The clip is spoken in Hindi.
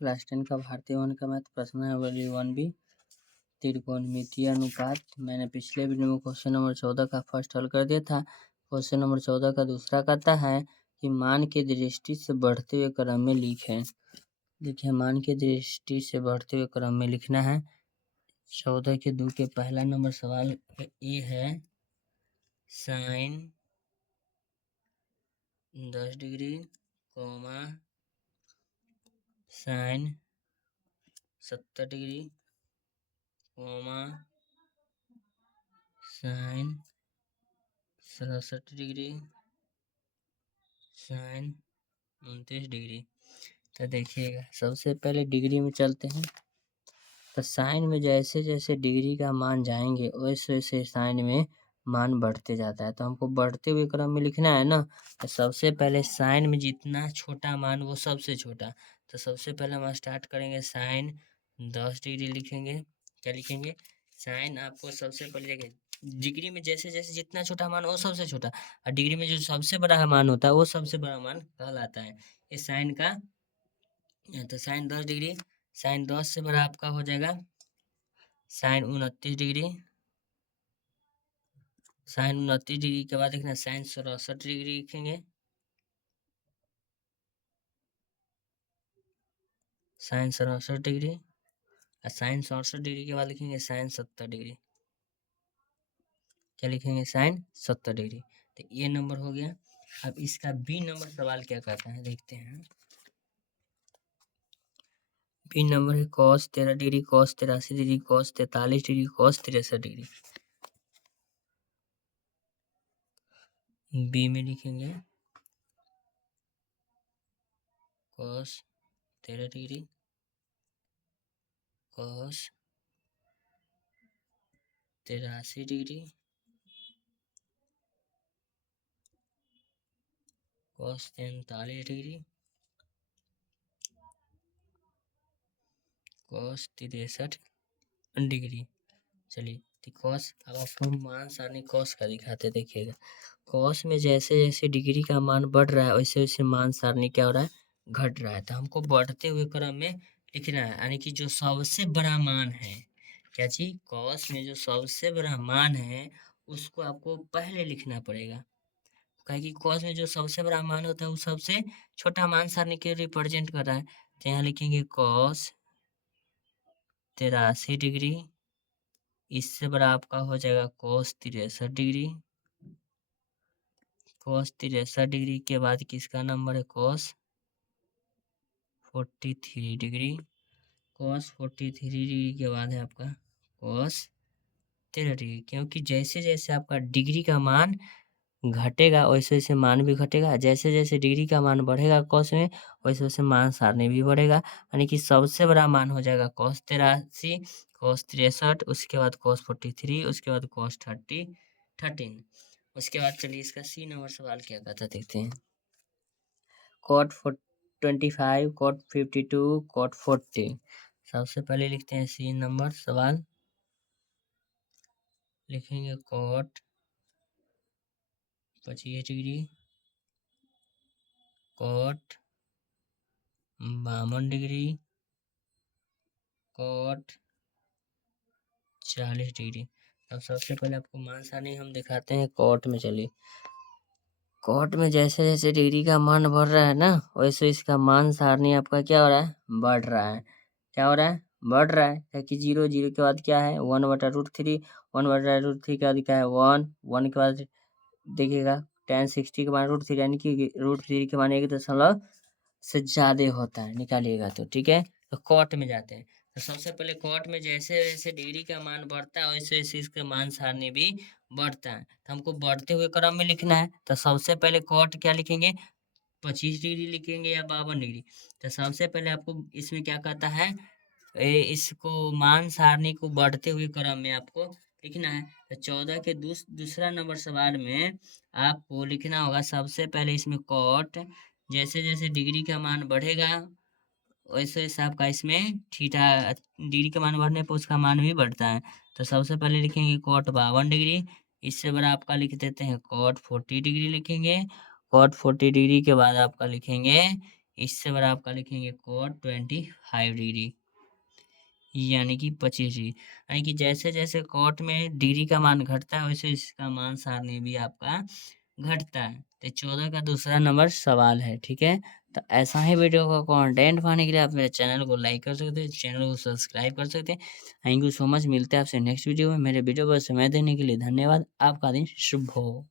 क्लास 10 का भारतीय वन का मैथ प्रश्न है वैल्यू 1B त्रिकोणमितीय अनुपात। मैंने पिछले वीडियो में क्वेश्चन नंबर 14 का फर्स्ट हल कर दिया था। क्वेश्चन नंबर 14 का दूसरा कहता है कि मान की दृष्टि से बढ़ते हुए क्रम में लिखें। देखिए मान की दृष्टि से बढ़ते हुए क्रम में लिखना है। 14 के 2 के पहला नंबर सवाल ये है sine 10 degree comma sine 70 degree comma sine 67 degree sine 29 degree. तो देखिएगा सबसे पहले डिग्री में चलते हैं। तो साइन में जैसे जैसे डिग्री का मान जाएंगे वैसे वैसे साइन में मान बढ़ते जाता है। तो हमको बढ़ते हुए क्रम में लिखना है ना। तो सबसे पहले साइन में जितना छोटा मान वो सबसे छोटा। तो सबसे पहले हम स्टार्ट करेंगे साइन 10 डिग्री लिखेंगे। क्या लिखेंगे? साइन आपको सबसे पहले डिग्री में जैसे जैसे जितना छोटा मान वो सबसे छोटा, और डिग्री में जो सबसे बड़ा मान होता है वो सबसे बड़ा मान कहलाता है। ये साइन का, तो साइन 10 डिग्री, साइन 10 से बड़ा आपका हो जाएगा साइन 29 डिग्री। साइन 29 डिग्री के बाद देखना साइन 67 डिग्री लिखेंगे। साइन 67 डिग्री और साइन 67 डिग्री के बाद लिखेंगे साइन 70 डिग्री। क्या लिखेंगे? Sine 70 degree. तो ये नंबर हो गया। अब इसका बी नंबर सवाल क्या कहता है देखते हैं। बी नंबर है cos 13 degree, cos 83 degree, cos 43 degree, cos 63 degree. B में लिखेंगे cos 13 degree, cos 83 degree, cos 43 degree, cos 63 degree. चलिए तो cos, अब आपको मान सारणी cos का दिखाते देखिएगा। cos में जैसे जैसे डिग्री का मान बढ़ रहा है वैसे वैसे मान सारणी क्या हो रहा है? घट रहा है। तो हमको बढ़ते हुए क्रम में लिखना है, यानी कि जो सबसे बड़ा मान है, क्या चीज? cos में जो सबसे बड़ा मान है उसको आपको पहले लिखना पड़ेगा। कहे कि cos में जो सबसे बड़ा मान होता है वो सबसे छोटा मान सारणी के रिप्रेजेंट कर रहा है। तो यहाँ लिखेंगे cos 83 डिग्री, इससे बड़ा आपका हो जाएगा cos 63 डिग्री। cos 63 डिग्री के बाद किसका नंबर है? cos 43 degree. cos 43 डिग्री के बाद है आपका cos 13 डिग्री। क्योंकि जैसे जैसे आपका डिग्री का मान घटेगा वैसे वैसे मान भी घटेगा, जैसे जैसे डिग्री का मान बढ़ेगा cos में वैसे वैसे मान सारणी भी बढ़ेगा। यानी कि सबसे बड़ा मान हो जाएगा cos 83, cos 63, उसके बाद cos 43, उसके बाद cos 13। उसके बाद चलिए इसका सी नंबर सवाल क्या कहता देखते हैं। cot 25, cot 52, cot 40। सबसे पहले लिखते हैं सी नंबर सवाल। लिखेंगे cot 25 degree, cot 52 degree, cot 40 degree. अब सबसे पहले आपको मान सारणी हम दिखाते हैं cot में। चलिए cot में जैसे जैसे डिग्री का मान बढ़ रहा है ना वैसे इसका मान सारणी आपका क्या हो रहा है? बढ़ रहा है। क्या हो रहा है? बढ़ रहा है। क्योंकि 0 0 के बाद क्या है? 1/√3, 1/√3 के बाद क्या है? 1 के बाद देखिएगा tan 60 के बाद √3, यानी कि √3 के मान 1 से ज्यादा होता है, निकालिएगा तो ठीक है। तो cot में जाते हैं। तो सबसे पहले cot में जैसे जैसे डिग्री का मान बढ़ता है वैसे वैसे इसका मान सारणी भी बढ़ता है। तो हमको बढ़ते हुए क्रम में लिखना है। तो सबसे पहले cot क्या लिखेंगे? 25 डिग्री लिखेंगे या 52 डिग्री। तो सबसे पहले आपको इसमें क्या कहता है? इसको मान सारणी को बढ़ते हुए क्रम में आपको लिखना है। तो 14 के दूसरा नंबर सवाल में आपको लिखना होगा सबसे पहले इसमें cot, जैसे जैसे डिग्री का मान बढ़ेगा वैसे वैसे आपका इसमें थीटा, डिग्री का मान बढ़ने पर उसका मान भी बढ़ता है। तो सबसे पहले लिखेंगे cot 52 डिग्री, इससे बड़ा आपका लिख देते हैं cot 40 डिग्री लिखेंगे। cot 40 डिग्री के बाद आपका लिखेंगे इससे बड़ा आपका लिखेंगे cot 25 डिग्री, यानी कि 25 डिग्री। यानी कि जैसे जैसे कॉट में डिग्री का मान घटता है वैसे इसका मान सारणी भी आपका घटता है। तो 14 का दूसरा नंबर सवाल है, ठीक है। तो ऐसा ही वीडियो का कंटेंट पाने के लिए आप मेरे चैनल को लाइक कर सकते हैं, चैनल को सब्सक्राइब कर सकते हैं। थैंक यू सो मच, मिलते हैं आपसे नेक्स्ट वीडियो में। मेरे वीडियो पर समय देने के लिए धन्यवाद। आपका दिन शुभ हो।